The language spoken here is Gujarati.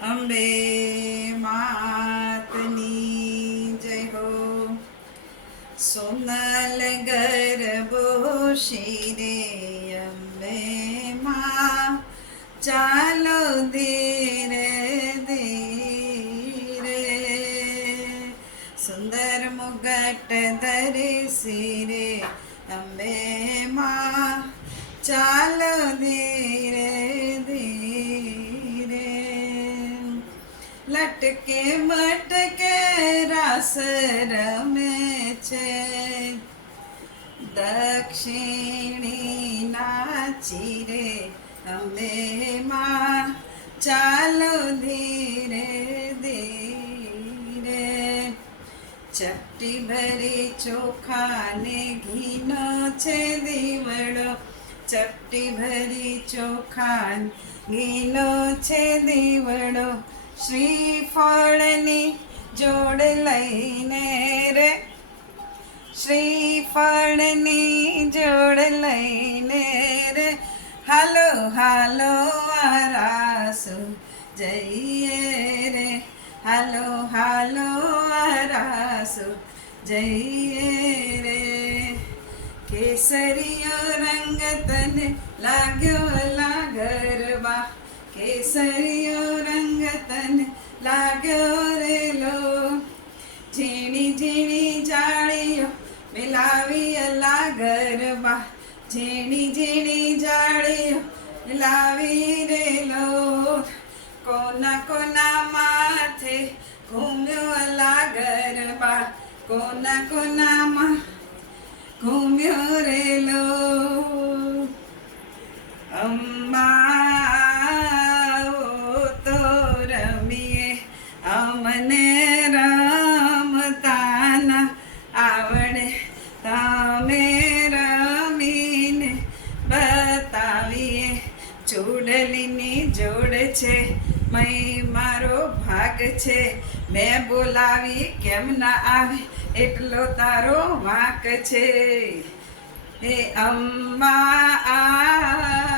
અંબે માતની જય હો સોનલ ગરબો શિરે અંબે માં ચાલો ધીરે ધીરે સુંદર મુગટ ધરસી રે અંબે માં ચાલો લટકે મટકે રાસ રમે છે. દક્ષિણી નાચી રે અમે માં ચાલો ધીરે ધીરે. ચપટી ભરી ચોખાને ઘીનો છે દીવડો. ચપટી ભરી ચોખા ઘીનો છે દીવડો. શ્રીફળની જોડ લઈને રે. શ્રીફળની જોડ લઈને રે. હાલો હાલો, આરાસુ જઈએ રે. હાલો હાલો, આરાસુ જઈએ રે. કેસરીયો રંગ તને લાગ્યો લાગરવા. કેસરીયો લાગ્યો રે લો ઝીણી ઝીણી જાળીઓ મિલાવી અલા ગરબા ઝીણી ઝીણી જાળીઓ મિલાવી રેલો, કોના કોના માથે ઘૂમ્યો અલા ગરબા કોના કોનામાં ઘૂમ્યો રે અમને રમતાના આવડે. તમે રમીને બતાવીએ. ચૂડલીની જોડ છે, મય મારો ભાગ છે. મેં બોલાવી કેમ ના આવે, એટલો તારો વાંક છે. હે અંબા રમીએ